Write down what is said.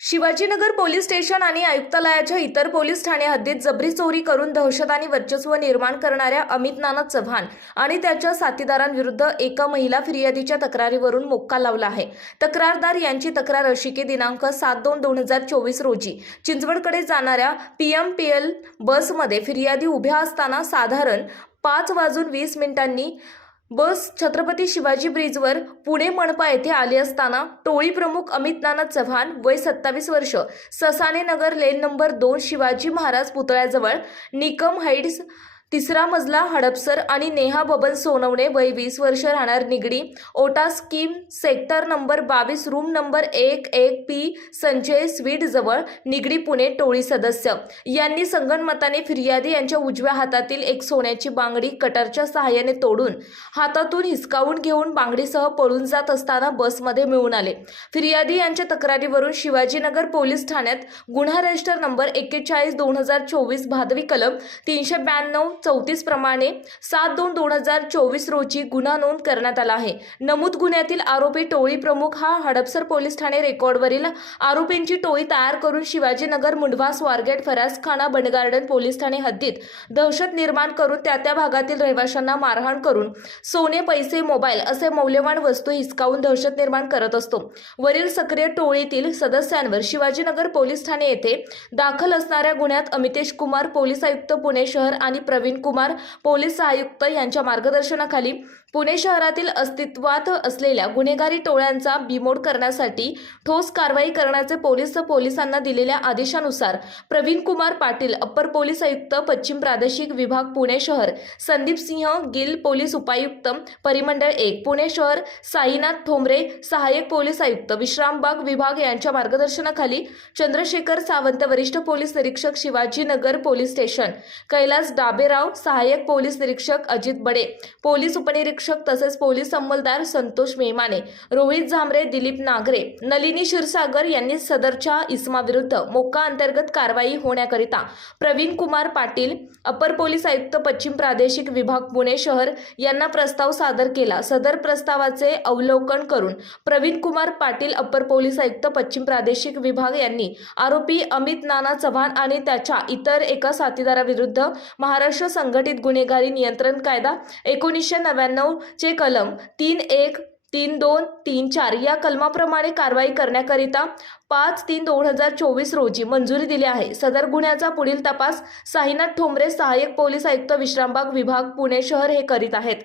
Shivajinagar police station आणि आयुक्तालयाच्या इतर पोलीस ठाणे हद्दीत जबरी चोरी करून दहशत आणि वर्चस्व निर्माण करणाऱ्या अमित नाना चव्हाण आणि त्याच्या साथीदारांविरुद्ध एका महिला फिर्यादीच्या तक्रारीवरून मोक्का लावला आहे. तक्रारदार यांची तक्रार अशी की दिनांक सात दोन दोन हजार चोवीस रोजी चिंचवडकडे जाणाऱ्या पी एम पी एल बसमध्ये फिर्यादी उभ्या असताना साधारण पाच वाजून वीस मिनिटांनी बस छत्रपती शिवाजी ब्रिजवर पुणे मनपा येथे आली असताना टोळी प्रमुख अमित नाना चव्हाण वय सत्तावीस वर्ष ससाने नगर लेन नंबर दोन शिवाजी महाराज पुतळ्याजवळ निकम हाईट्स तिसरा मजला हडपसर आणि नेहा बबन सोनवणे वय वीस वर्ष राहणार Nigdi. Ota scheme sector number बावीस रूम नंबर एक एक पी संजय स्वीट जवळ निगडी पुणे टोळी सदस्य. यांनी संगनमताने फिर्यादी यांच्या उजव्या हातातील एक सोन्याची बांगडी कटरच्या सहाय्याने तोडून हातातून हिसकावून घेऊन बांगडीसह पळून जात असताना बसमध्ये मिळून आले. फिर्यादी यांच्या तक्रारीवरून शिवाजीनगर पोलीस ठाण्यात गुन्हा रजिस्टर नंबर एक्केचाळीस दोन हजार चोवीस भादवी कलम तीनशे ब्याण्णव चौतीस प्रमाणे सात दोन दोन हजार चोवीस रोजी गुन्हा नोंद करण्यात आला आहे. नमूद गुन्ह्यातील आरोपी टोळी प्रमुख हा हडपसर पोलीस ठाणे रेकॉर्डवरील आरोपींची टोळी तयार करून शिवाजीनगर मुंडवा स्वारगेट फरासखाना बंडगार्डन पोलीस ठाणे हद्दीत दहशत निर्माण करून त्या त्या भागातील रहिवाशांना मारहाण करून सोने पैसे मोबाईल असे मौल्यवान वस्तू हिसकावून दहशत निर्माण करत असतो. वरील सक्रिय टोळीतील सदस्यांवर शिवाजीनगर पोलीस ठाणे येथे दाखल असणाऱ्या गुन्ह्यात अमितेश कुमार पोलीस आयुक्त पुणे शहर आणि प्रवीण कुमार पोलीस आयुक्त यांच्या मार्गदर्शनाखाली पुणे शहरातील अस्तित्वात असलेल्या गुन्हेगारी टोळ्यांचा बिमोड करण्यासाठी ठोस कारवाई करण्याचे पोलीस पोलिसांना दिलेल्या आदेशानुसार प्रवीण कुमार पाटील अप्पर पोलीस आयुक्त पश्चिम प्रादेशिक विभाग पुणे शहर संदीप सिंह गिल पोलीस उपायुक्त परिमंडळ एक पुणे शहर साईनाथ ठोंबरे सहाय्यक पोलीस आयुक्त विश्रामबाग विभाग यांच्या मार्गदर्शनाखाली चंद्रशेखर सावंत वरिष्ठ पोलीस निरीक्षक शिवाजीनगर पोलीस स्टेशन कैलास डाबेराव सहाय्यक पोलीस निरीक्षक अजित बडे पोलीस उपनिरीक्षक तसेच पोलीस अंमलदार संतोष मेहमाने रोहित झांबरे दिलीप नागरे नलिनी क्षीरसागर यांनी सदरच्या इसमाविरुद्ध मोक्का अंतर्गत कारवाई होण्याकरिता प्रवीण कुमार पाटील अपर पोलीस आयुक्त पश्चिम प्रादेशिक विभाग पुणे शहर यांना प्रस्ताव सादर केला. सदर प्रस्तावाचे अवलोकन करून प्रवीण कुमार पाटील अपर पोलीस आयुक्त पश्चिम प्रादेशिक विभाग यांनी आरोपी अमित नाना चव्हाण आणि त्याच्या इतर एका साथीदाराविरुद्ध महाराष्ट्र संघटित गुन्हेगारी नियंत्रण कायदा एकोणीसशे नव्याण्णवचे कलम तीन एक तीन दोन तीन चार या कलमाप्रमाणे कारवाई करण्याकरिता पाच तीन दोन हजार चोवीस रोजी मंजुरी दिली आहे. सदर गुन्ह्याचा पुढील तपास साईनाथ ठोंबरे सहाय्यक पोलीस आयुक्त विश्रामबाग विभाग पुणे शहर हे करीत आहेत.